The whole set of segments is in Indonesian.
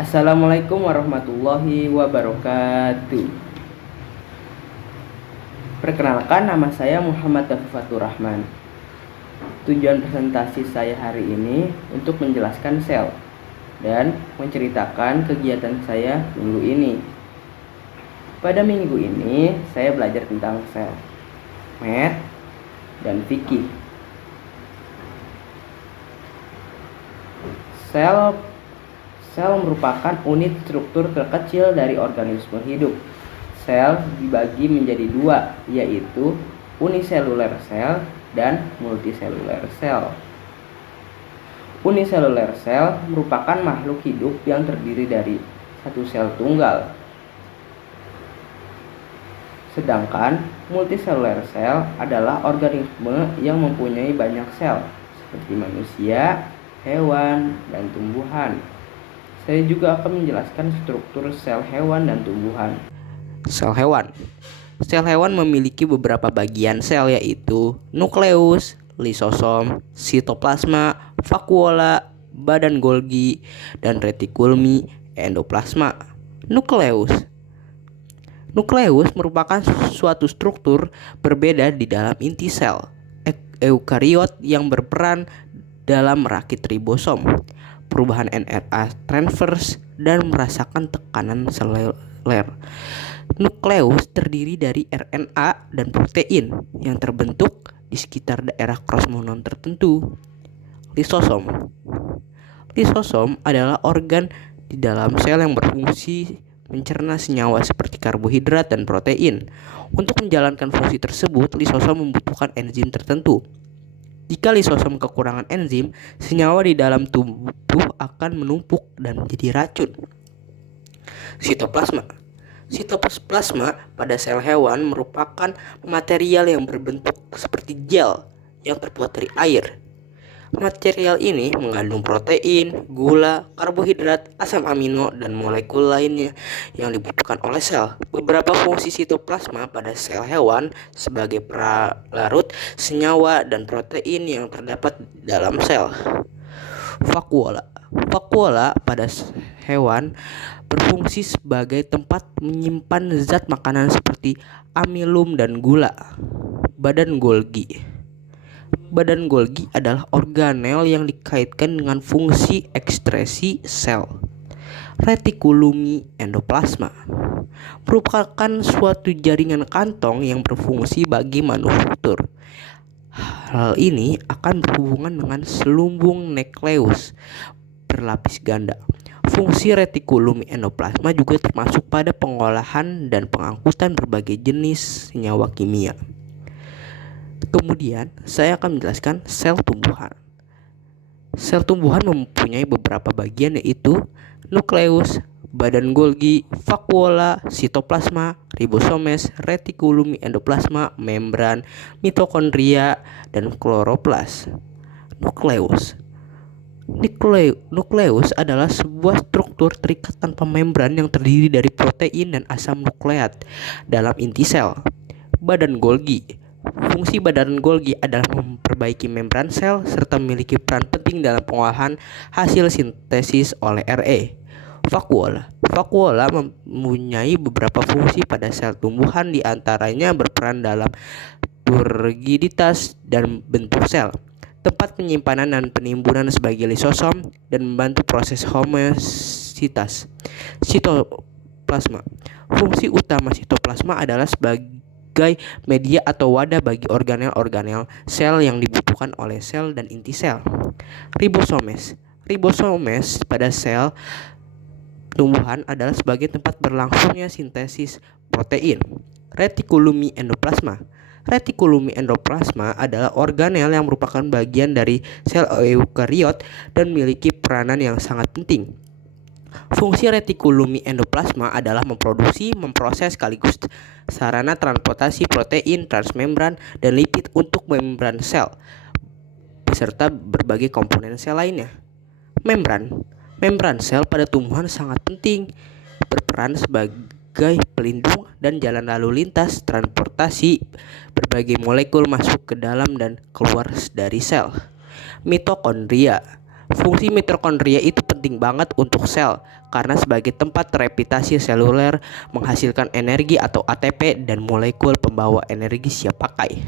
Assalamualaikum warahmatullahi wabarakatuh. Perkenalkan, nama saya Muhammad Fatur Rahman. Tujuan presentasi saya hari ini untuk menjelaskan sel dan menceritakan kegiatan saya minggu ini. Pada minggu ini saya belajar tentang sel, math, dan fikih. Sel merupakan unit struktur terkecil dari organisme hidup. Sel dibagi menjadi dua, yaitu uniseluler sel dan multiseluler sel. Uniseluler sel merupakan makhluk hidup yang terdiri dari satu sel tunggal. Sedangkan multiseluler sel adalah organisme yang mempunyai banyak sel, seperti manusia, hewan, dan tumbuhan. Saya juga akan menjelaskan struktur sel hewan dan tumbuhan. Sel hewan memiliki beberapa bagian sel, yaitu nukleus, lisosom, sitoplasma, vakuola, badan Golgi, dan retikulum endoplasma. Nukleus merupakan suatu struktur berbeda di dalam inti sel eukariot yang berperan dalam merakit ribosom, perubahan RNA transverse, dan merasakan tekanan seluler. Nukleus terdiri dari RNA dan protein yang terbentuk di sekitar daerah kromosomon tertentu. Lisosom adalah organ di dalam sel yang berfungsi mencerna senyawa seperti karbohidrat dan protein. Untuk menjalankan fungsi tersebut, lisosom membutuhkan enzim tertentu. Jika lisosom kekurangan enzim, senyawa di dalam tubuh akan menumpuk dan menjadi racun. Sitoplasma pada sel hewan merupakan material yang berbentuk seperti gel yang terbuat dari air. Material ini mengandung protein, gula, karbohidrat, asam amino, dan molekul lainnya yang dibutuhkan oleh sel. Beberapa fungsi sitoplasma pada sel hewan sebagai pelarut senyawa dan protein yang terdapat dalam sel. Vakuola pada hewan berfungsi sebagai tempat menyimpan zat makanan seperti amilum dan gula. Badan Golgi adalah organel yang dikaitkan dengan fungsi ekskresi sel. Retikulum endoplasma merupakan suatu jaringan kantong yang berfungsi bagi manufaktur. Hal ini akan berhubungan dengan selumbung nukleus berlapis ganda. Fungsi retikulum endoplasma juga termasuk pada pengolahan dan pengangkutan berbagai jenis senyawa kimia. Kemudian, saya akan menjelaskan sel tumbuhan. Sel tumbuhan mempunyai beberapa bagian, yaitu nukleus, badan Golgi, vakuola, sitoplasma, ribosomes, retikulum endoplasma, membran, mitokondria, dan kloroplas. Nukleus adalah sebuah struktur terikat tanpa membran yang terdiri dari protein dan asam nukleat dalam inti sel. Fungsi badan Golgi adalah memperbaiki membran sel serta memiliki peran penting dalam pengolahan hasil sintesis oleh Ra. Vakuola mempunyai beberapa fungsi pada sel tumbuhan, di antaranya berperan dalam turgiditas dan bentuk sel, tempat penyimpanan dan penimbunan sebagai lisosom, dan membantu proses homeostasis. Sitoplasma. Fungsi utama sitoplasma adalah sebagai media atau wadah bagi organel-organel sel yang dibutuhkan oleh sel dan inti sel. Ribosomes pada sel tumbuhan adalah sebagai tempat berlangsungnya sintesis protein. Retikulum endoplasma adalah organel yang merupakan bagian dari sel eukariot dan memiliki peranan yang sangat penting. Fungsi retikulum endoplasma adalah memproduksi, memproses, sekaligus sarana transportasi protein, transmembran, dan lipid untuk membran sel, beserta berbagai komponen sel lainnya. Membran sel pada tumbuhan sangat penting, berperan sebagai pelindung dan jalan lalu lintas transportasi berbagai molekul masuk ke dalam dan keluar dari sel. Mitokondria Fungsi mitokondria itu penting banget untuk sel karena sebagai tempat replikasi seluler, menghasilkan energi atau ATP dan molekul pembawa energi siap pakai.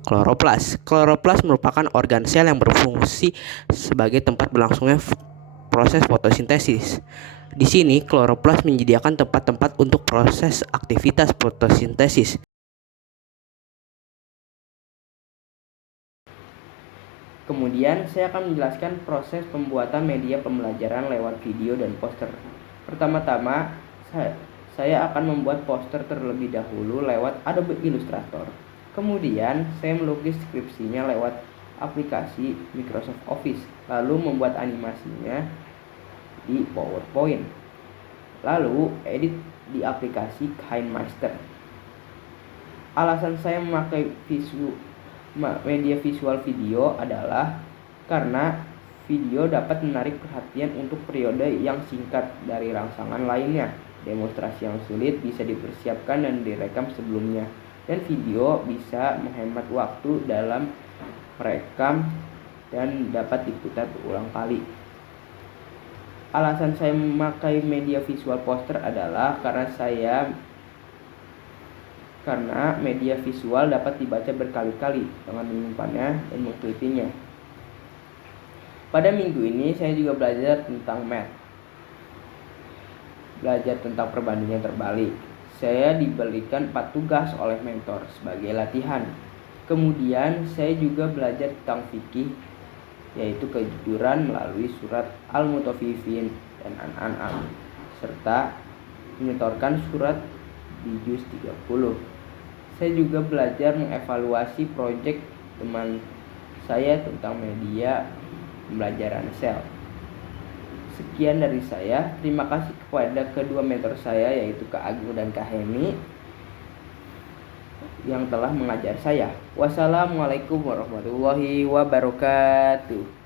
Kloroplas. Kloroplas merupakan organ sel yang berfungsi sebagai tempat berlangsungnya proses fotosintesis. Di sini, kloroplas menyediakan tempat-tempat untuk proses aktivitas fotosintesis. Kemudian saya akan menjelaskan proses pembuatan media pembelajaran lewat video dan poster. Pertama-tama, saya akan membuat poster terlebih dahulu lewat Adobe Illustrator. Kemudian, saya melukis skripsinya lewat aplikasi Microsoft Office, lalu membuat animasinya di PowerPoint. Lalu, edit di aplikasi KineMaster. Alasan saya memakai media visual video adalah karena video dapat menarik perhatian untuk periode yang singkat dari rangsangan lainnya. Demonstrasi yang sulit bisa dipersiapkan dan direkam sebelumnya, dan video bisa menghemat waktu dalam merekam dan dapat diputar berulang kali. Alasan saya memakai media visual poster adalah karena media visual dapat dibaca berkali-kali dengan menyimpannya dan mengklipnya. Pada minggu ini saya juga belajar tentang math. Belajar tentang perbandingan terbalik. Saya diberikan 4 tugas oleh mentor sebagai latihan. Kemudian saya juga belajar tentang fikih, yaitu kejujuran melalui surat Al-Mutaffifin dan An-An'am, serta menyetorkan surat di juz 30. Saya juga belajar mengevaluasi proyek teman saya tentang media pembelajaran sel. Sekian dari saya. Terima kasih kepada kedua mentor saya, yaitu Kak Agung dan Kak Hemi, yang telah mengajar saya. Wassalamualaikum warahmatullahi wabarakatuh.